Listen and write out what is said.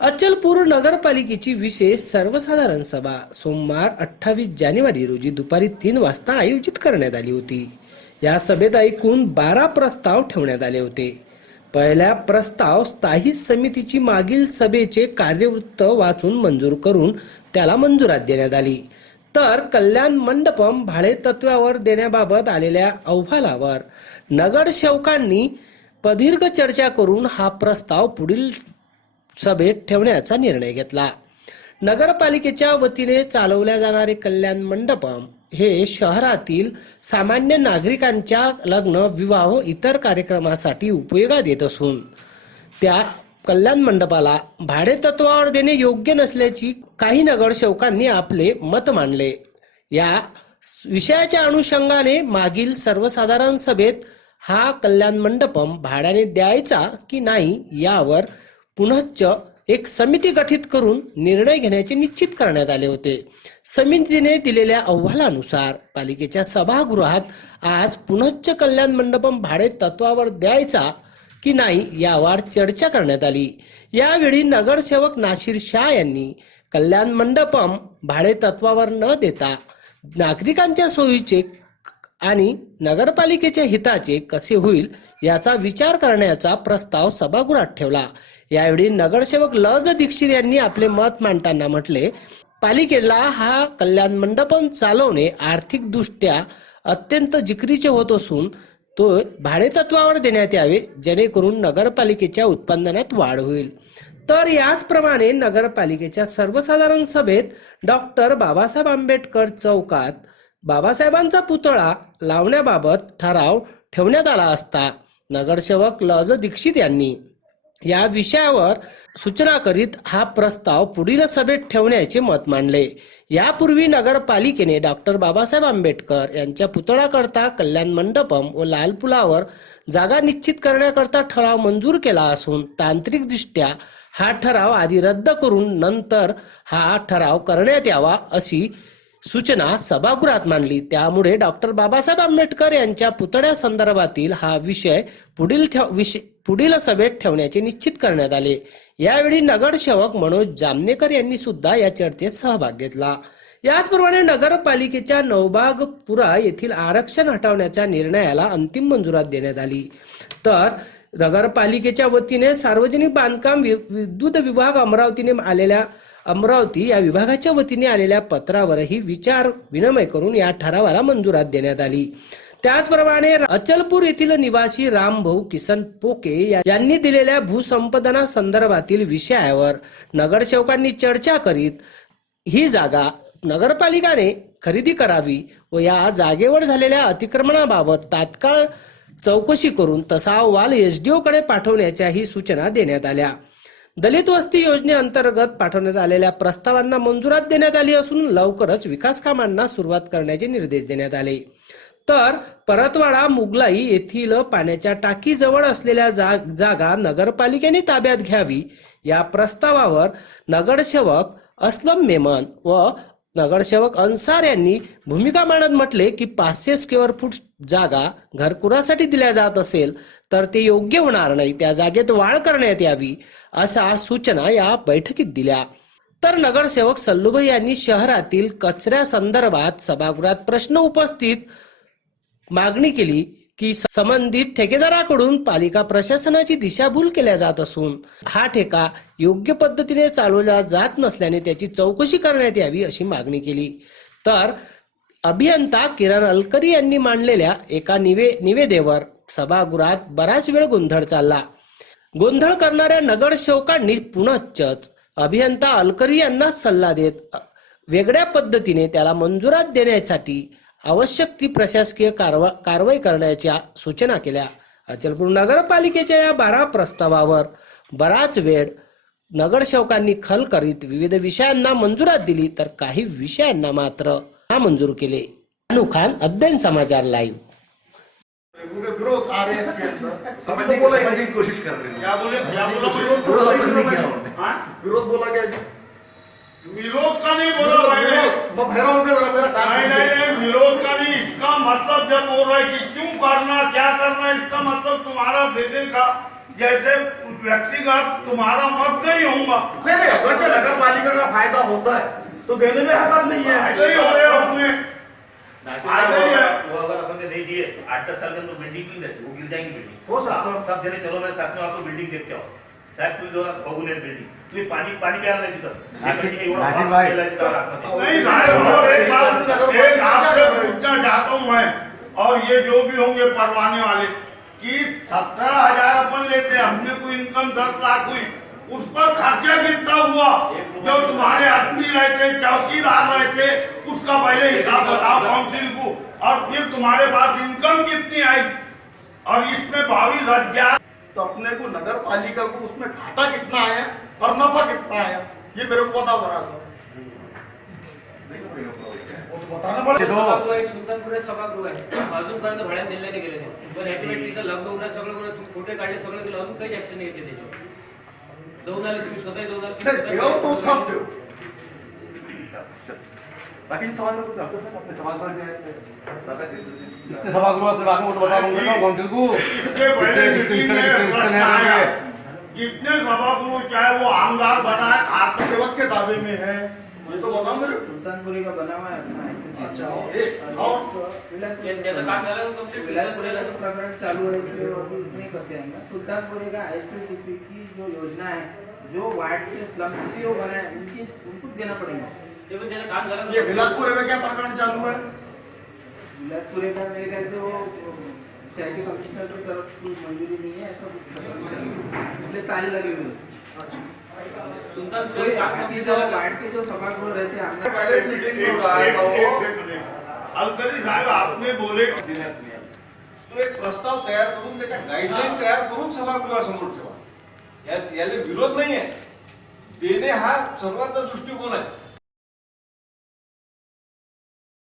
अचलपूर नगरपालिकेची विशेष सर्वसाधारण सभा सोमवार अठ्ठावीस जानेवारी रोजी दुपारी तीन वाजता आयोजित करण्यात आली होती. या सभेत ऐकून बारा प्रस्ताव ठेवण्यात आले होते. पहिला प्रस्ताव स्थायी समितीची मागील सभेचे कार्यवृत्त वाचून मंजूर करून त्याला मंजुरात देण्यात आली. तर कल्याण मंडपम भाडेतत्वावर देण्याबाबत आलेल्या अहवालावर नगरसेवकांनी प्रदीर्घ चर्चा करून हा प्रस्ताव पुढील सभेत ठेवण्याचा निर्णय घेतला. नगरपालिकेच्या वतीने चालवल्या जाणारे कल्याण मंडपम हे शहरातील सामान्य नागरिकांच्या लग्न विवाह इतर कार्यक्रमासाठी उपयोगात येत असून त्या कल्याण मंडपाला भाडेतत्वावर देणे योग्य नसल्याची काही नगरसेवकांनी आपले मत मांडले. या विषयाच्या अनुषंगाने मागील सर्वसाधारण सभेत हा कल्याण मंडपम भाड्याने द्यायचा की नाही यावर पुनश्च एक समिती गठीत करून निर्णय घेण्याचे निश्चित करण्यात आले होते. समितीने दिलेल्या अहवालानुसार पालिकेच्या सभागृहात आज पुनश्च कल्याण मंडपम भाडे तत्वावर द्यायचा की नाही यावर चर्चा करण्यात आली. यावेळी नगरसेवक नाशिर शाह यांनी कल्याण मंडपम भाडे तत्वावर न देता नागरिकांच्या सोयीचे आणि नगरपालिकेच्या हिताचे कसे होईल याचा विचार करण्याचा प्रस्ताव सभागृहात ठेवला. यावेळी नगरसेवक लज दीक्षित यांनी आपले मत मांडताना म्हटले पालिकेला हा कल्याण मंडपम चालवणे आर्थिकदृष्ट्या अत्यंत जिकरीचे होत असून तो भाडेतत्वावर देण्यात यावे जेणेकरून नगरपालिकेच्या उत्पादनात वाढ होईल. तर याचप्रमाणे नगरपालिकेच्या सर्वसाधारण सभेत डॉक्टर बाबासाहेब आंबेडकर चौकात बाबासाहेबांचा पुतळा लावण्याबाबत ठराव ठेवण्यात आला असता नगरसेवक लज दीक्षित यांनी या विषयावर सूचना करीत हा प्रस्ताव पुढील सभेत ठेवण्याचे मत मांडले. यापूर्वी नगरपालिकेने डॉक्टर बाबासाहेब आंबेडकर यांच्या पुतळ्याकरता कल्याण मंडपम व लाल पुलावर जागा निश्चित करण्याकरता ठराव मंजूर केला असून तांत्रिकदृष्ट्या हा ठराव आधी रद्द करून नंतर हा ठराव करण्यात यावा अशी सूचना सभागृहात मांडली. त्यामुळे डॉक्टर बाबासाहेब आंबेडकर यांच्या पुतळ्या संदर्भातील हा विषय पुढील ठेव- विषय पुढील सभेत ठेवण्याचे निश्चित करण्यात आले. यावेळी नगरसेवक मनोज जामनेकर यांनी सुद्धा या चर्चेत सहभाग घेतला. याचप्रमाणे नगरपालिकेच्या नवबागपुरा येथील आरक्षण हटवण्याच्या निर्णयाला अंतिम मंजुरात देण्यात आली. तर नगरपालिकेच्या वतीने सार्वजनिक बांधकाम वि- विद्युत विभाग अमरावतीने आलेल्या अमरावती या विभागाच्या वतीने आलेल्या पत्रावरही विचार विनिमय करून या ठरावाला मंजुरात देण्यात आली. त्याचप्रमाणे अचलपूर येथील निवासी रामभाऊ किसन पोके यांनी दिलेल्या भूसंपादना संदर्भातील विषयावर नगरसेवकांनी चर्चा करीत ही जागा नगरपालिकाने खरेदी करावी व या जागेवर झालेल्या अतिक्रमणाबाबत तात्काळ चौकशी करून तसा अहवाल एसडीओ कडे पाठवण्याच्याही सूचना देण्यात आल्या. दलित वस्ती योजनेअंतर्गत पाठवण्यात आलेल्या प्रस्तावांना मंजुरात देण्यात आली असून लवकरच विकास कामांना सुरुवात करण्याचे निर्देश देण्यात आले. तर परतवाडा मुगलाई येथील पाण्याच्या टाकीजवळ असलेल्या जाग जागा नगरपालिकेने ताब्यात घ्यावी. या प्रस्तावावर नगरसेवक असलम मेमन व नगरसेवक अन्सार यांनी भूमिका मांडत म्हटले की पाचशे स्क्वेअर फूट जागा घरकुरासाठी दिल्या जात असेल तर ते योग्य होणार नाही. त्या जागेत वाढ करण्यात यावी अशा सूचना या बैठकीत दिल्या. तर नगरसेवक सल्लुभाई यांनी शहरातील कचऱ्या संदर्भात सभागृहात प्रश्न उपस्थित मागणी केली की संबंधित ठेकेदाराकडून पालिका प्रशासनाची दिशाभूल केल्या जात असून हा ठेका योग्य पद्धतीने चालवला जात नसल्याने त्याची चौकशी करण्यात यावी अशी मागणी केली. तर अभियंता किरण अलकरी यांनी मांडलेल्या एका निवे निवेदेवर सभागृहात बराच वेळ गोंधळ चालला. गोंधळ करणाऱ्या नगरसेवकांनी पुनश्च अभियंता अलकरी यांना सल्ला देत वेगळ्या पद्धतीने त्याला मंजुरात देण्यासाठी आवश्यक ती प्रशासकीय कारवा कारवाई करण्याच्या सूचना केल्या. अचलपूर नगरपालिकेच्या या बारा प्रस्तावावर बराच वेळ नगरसेवकांनी खल करीत विविध विषयांना मंजुरात दिली तर काही विषयांना मात्र नामंजूर केले. अनु खान अध्ययन समाचार लाईव्ह. विरोध आ रहे हैं इसके अंदर समझने की समझने की कोशिश कर रहे हैं क्या बोले क्या बोला विरोध अपने नहीं किया उन्होंने। विरोध बोला क्या विरोध का नहीं बोला बाहेर राहून दे जरा, मेरा काम मतलब जब बोल रहा है कि क्यों करना क्या करना इसका मतलब तुम्हारा देने का जैसे व्यक्तिगत तुम्हारा मत नहीं होगा नहीं नहीं अगर जो नगर पालिका का फ़ायदा होता है तो देने में हकत नहीं है। फ़ायदा ही हो रहे उसमें है वो अगर अपन ने नहीं दिए आठ दस साल के अंदर बिल्डिंग नहीं रहती वो गिर जाएँगी बिल्डिंग हो सकता है। सब जने चलो मेरे साथ में आपको बिल्डिंग देखते हो साहेब तुम्ही जो बघून येत बिल्डिंग तुम्ही पाणी पाणी प्यायला नाही तिथं हे एवढं तिथं और एक आपसे पूछना चाहता हूँ मैं और ये जो भी होंगे परवाने वाले कि सत्रह हज़ार अपन लेते हैं, अपने को इनकम दस लाख हुई उस पर खर्चा कितना हुआ जो तुम्हारे आदमी रहते चौकीदार रहते उसका पहले हिसाब बताओ काउंसिल को और फिर तुम्हारे पास इनकम कितनी आई और इसमें बाईस हज़ार तो अपने को नगर पालिका को उसमें घाटा कितना आया और नफा कितना आया ये मेरे को बताओ जरा सा वो तो बताना पड़ेगा। तो एक सुलतानपुरे सभागृह आहे अजूनपर्यंत भाड्यात दिले नाही गेले पण अल्टिमेटली इथं लॉकडाऊन आहे सगळं तुम्ही फ़ोटो काढले सगळं केलं अजून काही ऍक्शन घेते त्याच्यावर जाऊन आले तुम्ही स्वतः जाऊन आले तुम्ही नहीं, स्वतः ठेव तो सब बता दूंगा ना काउंसिल को इसके पहले कितने- मीटिंग कितने- में कितने- प्रश्न कितने आया हैं जितने सभागृह चाहे वो आमदार बना है आपके सेवक के दावे में है ये तो बताओ मेरे को। सुल्तानपुरी का बना हुआ है अच्छा और जो प्रकरण चालू है इसलिए अभी नहीं करते आएंगे सुल्तानपुरी का एचएसडीपी की जो योजना है जो वार्ड के स्लम के लिए वो बनाए उनकी उनको देना पड़ेगा ते ये बिलासपुर में क्या प्रकरण चालू है? विलासपुरी का मेरे ख्याल से वो चाहे कमिश्नर की तरफ़ की मंजूरी नहीं है ऐसा कुछ प्रकरण चल। रहा है इसलिए ताले लगे हुए हैं। कोई काम आपकी जो वार्ड के जो सभागृह रहते हैं आमदार पहले मीटिंग में. अलकरी साहेब आपने बोले तो एक प्रस्ताव तयार करून त्याच्या गाईडलाईन तयार करून सभागृहासमोर ठेवा याला विरोध नाही आहे देणे हा सर्वांचा दृष्टिकोन आहे